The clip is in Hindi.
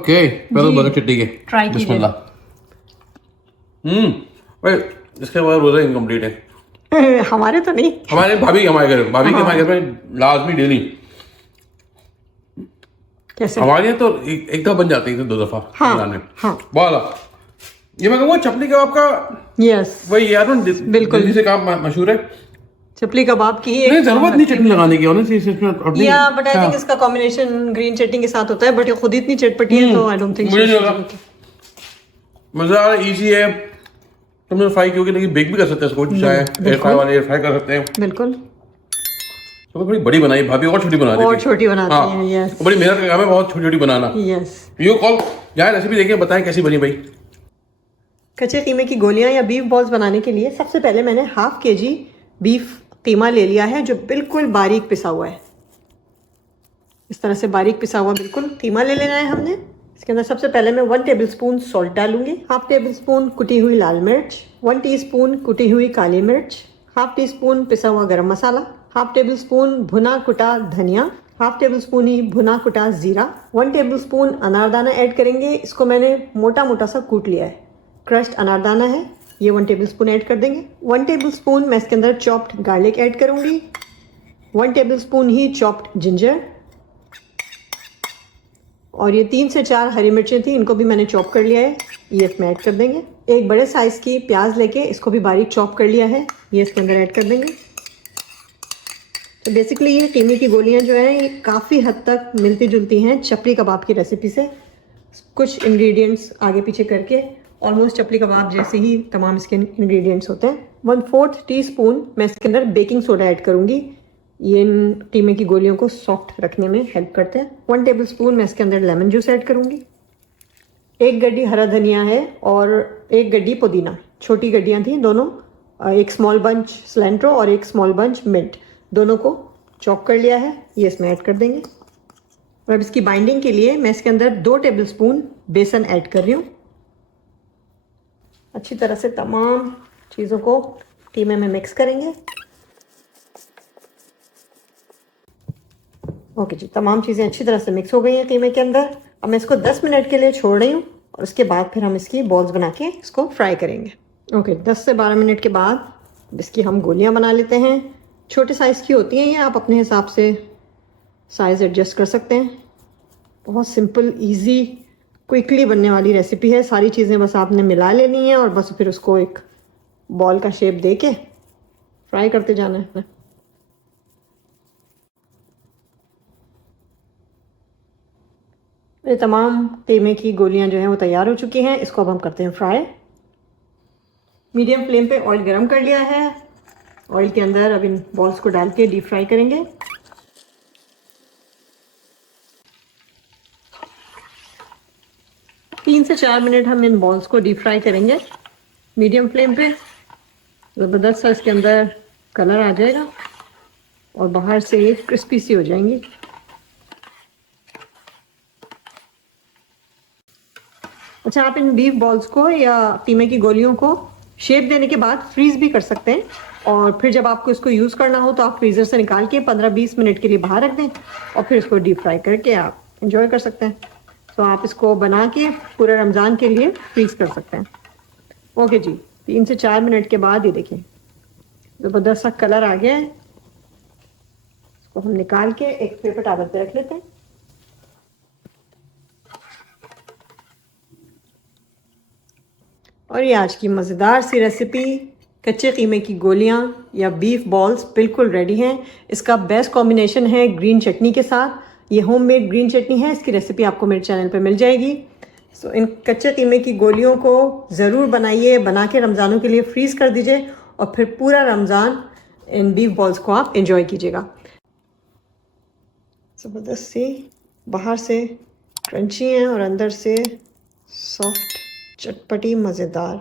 ओके पहले बर्गर चटनी के ट्राई कीजिए। बिस्मिल्लाह। भाई इसके बाद रोजा इनकम्प्लीट है। हमारे तो नहीं, हमारे भाभी के हमारे घर में लाजमी डेली। कैसे? हमारे यहाँ तो एक दफा बन जाती है, 2 दफा हाँ, बनाने। हाँ। बहुत ये मैं कहूँगा चपली कबाब का यस, वही यार बिल्कुल। दिल्ली से काम मशहूर है। चपली कबाब की नहीं जरूरत नहीं चटनी लगाने की ऑनेस्टली इसमें या बट आई थिंक इसका कॉम्बिनेशन ग्रीन चटनी के साथ होता है, बट ये खुद इतनी चटपटी है तो आई डोंट थिंक मुझे नहीं लगा मजा आ रहा, इजी है। तुमने फ्राई क्योंकि लेकिन बेक भी कर सकते हैं इसको, चाहे एयर फ्राई वाले एयर फ्राई कर सकते हैं। बिल्कुल। तो बड़ी बड़ी बनाई भाभी, और छोटी बना दी और छोटी बनाती हाँ, हैं, यस बड़ी मेहनत का काम है, बहुत छोटी छोटी बनाना। यस। यू कॉल यार रेसिपी देखिए, बताएं कैसी बनी भाई। कच्चे कीमे की गोलियां या बीफ बॉल्स बनाने के लिए सबसे पहले मैंने ½ kg बीफ कीमा ले लिया है, जो बिल्कुल बारीक पिसा हुआ है। इस तरह से बारीक पिसा हुआ बिल्कुल कीमा ले लेना है हमने। इसके अंदर सबसे पहले मैं 1 टेबलस्पून सॉल्ट डालूंगी, ½ टेबलस्पून कुटी हुई लाल मिर्च, 1 टीस्पून कुटी हुई काली मिर्च, ½ टीस्पून पिसा हुआ गरम मसाला, ½ टेबलस्पून भुना कुटा धनिया, ½ टेबलस्पून ही भुना कुटा जीरा, 1 टेबलस्पून अनारदाना ऐड करेंगे। इसको मैंने मोटा मोटा सा कूट लिया है, क्रश्ड अनारदाना है, ये 1 टेबलस्पून ऐड कर देंगे। 1 टेबलस्पून मैं इसके अंदर चॉप्ड गार्लिक ऐड करूंगी, 1 टेबलस्पून ही चॉप्ड जिंजर, और ये 3 से 4 हरी मिर्चें थी, इनको भी मैंने चॉप कर लिया है, ये इसमें ऐड कर देंगे। एक बड़े साइज़ की प्याज लेके इसको भी बारीक चॉप कर लिया है, ये इसके अंदर ऐड कर देंगे। तो बेसिकली ये कीमे की गोलियां जो हैं ये काफ़ी हद तक मिलती जुलती हैं चपली कबाब की रेसिपी से, कुछ इंग्रेडिएंट्स आगे पीछे करके ऑलमोस्ट चपली कबाब जैसे ही तमाम इसके इंग्रेडिएंट्स होते हैं। 1/4 टीस्पून मैं इसके अंदर बेकिंग सोडा ऐड करूँगी, ये इन कीमे की गोलियों को सॉफ्ट रखने में हेल्प करते हैं। 1 टेबलस्पून मैं इसके अंदर लेमन जूस ऐड करूँगी, 1 गड्डी हरा धनिया है और 1 गड्डी पुदीना, छोटी गड्डियाँ थी दोनों, एक स्मॉल बंच सिलेंट्रो और एक स्मॉल बंच मिंट, दोनों को चॉप कर लिया है, ये इसमें ऐड कर देंगे। और अब इसकी बाइंडिंग के लिए मैं इसके अंदर 2 टेबलस्पून बेसन ऐड कर रही हूँ। अच्छी तरह से तमाम चीज़ों को कीमे में मिक्स करेंगे। ओके जी, तमाम चीज़ें अच्छी तरह से मिक्स हो गई हैं कीमे के अंदर। अब मैं इसको 10 मिनट के लिए छोड़ रही हूँ और उसके बाद फिर हम इसकी बॉल्स बना के इसको फ्राई करेंगे। ओके, 10 से 12 मिनट के बाद इसकी हम गोलियाँ बना लेते हैं। छोटे साइज़ की होती हैं ये, आप अपने हिसाब से साइज़ एडजस्ट कर सकते हैं। बहुत सिंपल ईजी क्विकली बनने वाली रेसिपी है। सारी चीज़ें बस आपने मिला लेनी है और बस फिर उसको एक बॉल का शेप दे के फ्राई करते जाना है। ये तमाम कीमे की गोलियां जो हैं वो तैयार हो चुकी हैं, इसको अब हम करते हैं फ्राई। मीडियम फ्लेम पे ऑयल गरम कर लिया है, ऑयल के अंदर अब इन बॉल्स को डाल के डीप फ्राई करेंगे। तीन से 4 मिनट हम इन बॉल्स को डीप फ्राई करेंगे मीडियम फ्लेम पे। ज़बरदस्त सा इसके अंदर कलर आ जाएगा और बाहर से ये क्रिस्पी सी हो जाएंगी। अच्छा, आप इन बीफ बॉल्स को या कीमे की गोलियों को शेप देने के बाद फ्रीज़ भी कर सकते हैं, और फिर जब आपको इसको यूज़ करना हो तो आप फ्रीज़र से निकाल के 15-20 मिनट के लिए बाहर रख दें और फिर इसको डीप फ्राई करके आप इंजॉय कर सकते हैं। तो आप इसको बना के पूरे रमज़ान के लिए फ्रीज़ कर सकते हैं। ओके जी, 3 से 4 मिनट के बाद ये देखिए ज़बरदस्त सा कलर आ गया है। इसको हम निकाल के एक पेपर टॉवल पे रख लेते हैं। और ये आज की मज़ेदार सी रेसिपी कच्चे कीमे की गोलियां या बीफ बॉल्स बिल्कुल रेडी हैं। इसका बेस्ट कॉम्बिनेशन है ग्रीन चटनी के साथ। ये होममेड ग्रीन चटनी है, इसकी रेसिपी आपको मेरे चैनल पे मिल जाएगी। सो इन कच्चे कीमे की गोलियों को ज़रूर बनाइए, बना के रमज़ानों के लिए फ्रीज़ कर दीजिए और फिर पूरा रमज़ान इन बीफ बॉल्स को आप इंजॉय कीजिएगा। ज़बरदस्त सी, बाहर से क्रंची हैं और अंदर से सॉफ्ट, चटपटी, मज़ेदार।